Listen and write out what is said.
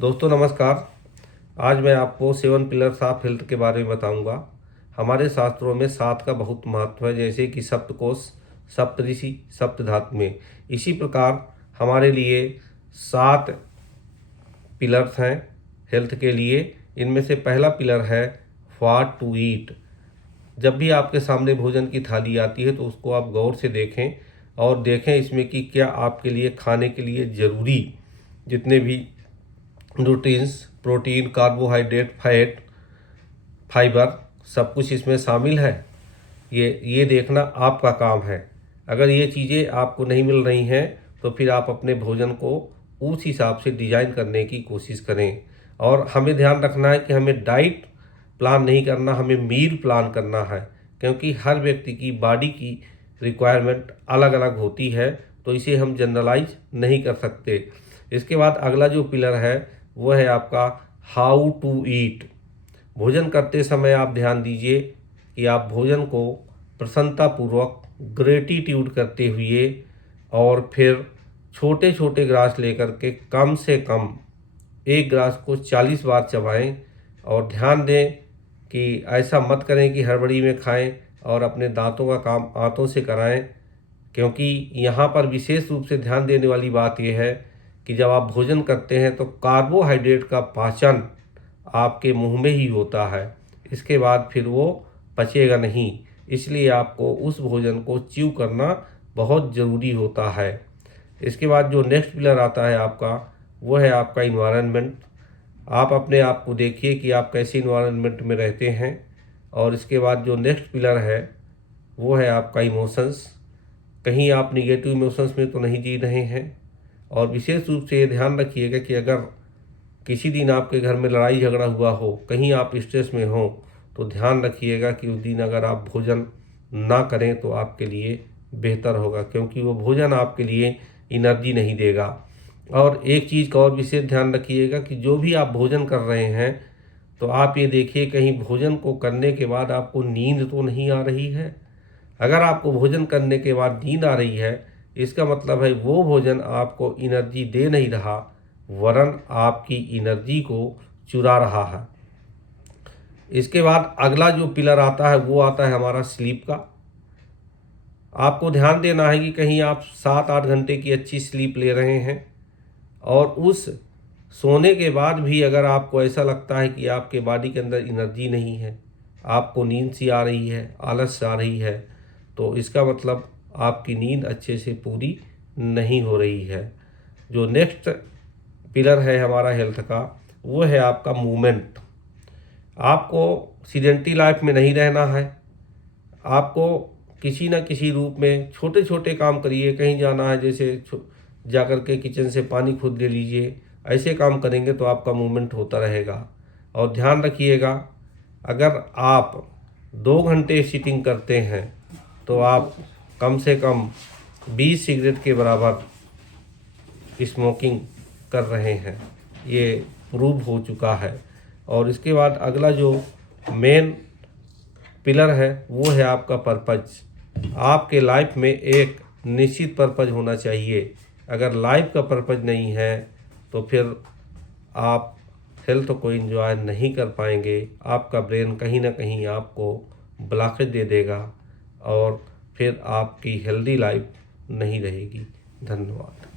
दोस्तों नमस्कार। आज मैं आपको 7 पिलर्स ऑफ हेल्थ के बारे में बताऊंगा। हमारे शास्त्रों में 7 का बहुत महत्व है, जैसे कि सप्तकोश, सप्तऋषि, सप्तधातु में। इसी प्रकार हमारे लिए 7 पिलर्स हैं हेल्थ के लिए। इनमें से पहला पिलर है व्हाट टू ईट। जब भी आपके सामने भोजन की थाली आती है तो उसको आप गौर से देखें और देखें इसमें कि क्या आपके लिए खाने के लिए ज़रूरी जितने भी nutrients, protein, carbohydrate, fat, fibre सब कुछ इसमें शामिल है। ये देखना आपका काम है। अगर ये चीज़ें आपको नहीं मिल रही हैं तो फिर आप अपने भोजन को उस हिसाब से डिज़ाइन करने की कोशिश करें। और हमें ध्यान रखना है कि हमें डाइट प्लान नहीं करना, हमें मील प्लान करना है, क्योंकि हर व्यक्ति की बॉडी की रिक्वायरमेंट अलग अलग होती है, तो इसे हम जनरलाइज नहीं कर सकते। इसके बाद अगला जो पिलर है वो है आपका हाउ टू ईट। भोजन करते समय आप ध्यान दीजिए कि आप भोजन को प्रसन्नतापूर्वक, ग्रेटिट्यूड करते हुए और फिर छोटे छोटे ग्रास लेकर के कम से कम एक ग्रास को 40 बार चबाएं। और ध्यान दें कि ऐसा मत करें कि हड़बड़ी में खाएं और अपने दांतों का काम आंतों से कराएं, क्योंकि यहाँ पर विशेष रूप से ध्यान देने वाली बात यह है कि जब आप भोजन करते हैं तो कार्बोहाइड्रेट का पाचन आपके मुंह में ही होता है, इसके बाद फिर वो पचेगा नहीं। इसलिए आपको उस भोजन को च्यू करना बहुत ज़रूरी होता है। इसके बाद जो नेक्स्ट पिलर आता है आपका, वो है आपका इन्वायरमेंट। आप अपने आप को देखिए कि आप कैसे इन्वायरमेंट में रहते हैं। और इसके बाद जो नेक्स्ट पिलर है वो है आपका इमोशंस। कहीं आप निगेटिव इमोशंस में तो नहीं जी रहे हैं। और विशेष रूप से ये ध्यान रखिएगा कि अगर किसी दिन आपके घर में लड़ाई झगड़ा हुआ हो, कहीं आप स्ट्रेस में हो, तो ध्यान रखिएगा कि उस दिन अगर आप भोजन ना करें तो आपके लिए बेहतर होगा, क्योंकि वो भोजन आपके लिए एनर्जी नहीं देगा। और एक चीज़ का और विशेष ध्यान रखिएगा कि जो भी आप भोजन कर रहे हैं तो आप ये देखिए कहीं भोजन को करने के बाद आपको नींद तो नहीं आ रही है। अगर आपको भोजन करने के बाद नींद आ रही है, इसका मतलब है वो भोजन आपको एनर्जी दे नहीं रहा, वरन आपकी एनर्जी को चुरा रहा है। इसके बाद अगला जो पिलर आता है वो आता है हमारा स्लीप का। आपको ध्यान देना है कि कहीं आप 7-8 घंटे की अच्छी स्लीप ले रहे हैं और उस सोने के बाद भी अगर आपको ऐसा लगता है कि आपके बॉडी के अंदर एनर्जी नहीं है, आपको नींद सी आ रही है, आलस आ रही है, तो इसका मतलब आपकी नींद अच्छे से पूरी नहीं हो रही है। जो नेक्स्ट पिलर है हमारा हेल्थ का वो है आपका मूवमेंट। आपको सीडेंटरी लाइफ में नहीं रहना है। आपको किसी न किसी रूप में छोटे छोटे काम करिए। कहीं जाना है, जैसे जाकर के किचन से पानी खुद ले लीजिए। ऐसे काम करेंगे तो आपका मूवमेंट होता रहेगा। और ध्यान रखिएगा, अगर आप 2 घंटे सिटिंग करते हैं तो आप कम से कम 20 सिगरेट के बराबर स्मोकिंग कर रहे हैं। ये प्रूव हो चुका है। और इसके बाद अगला जो मेन पिलर है वो है आपका पर्पज। आपके लाइफ में एक निश्चित पर्पज होना चाहिए। अगर लाइफ का पर्पज नहीं है तो फिर आप हेल्थ को एंजॉय नहीं कर पाएंगे। आपका ब्रेन कहीं ना कहीं आपको ब्लॉकेज दे देगा और फिर आपकी हेल्दी लाइफ नहीं रहेगी। धन्यवाद।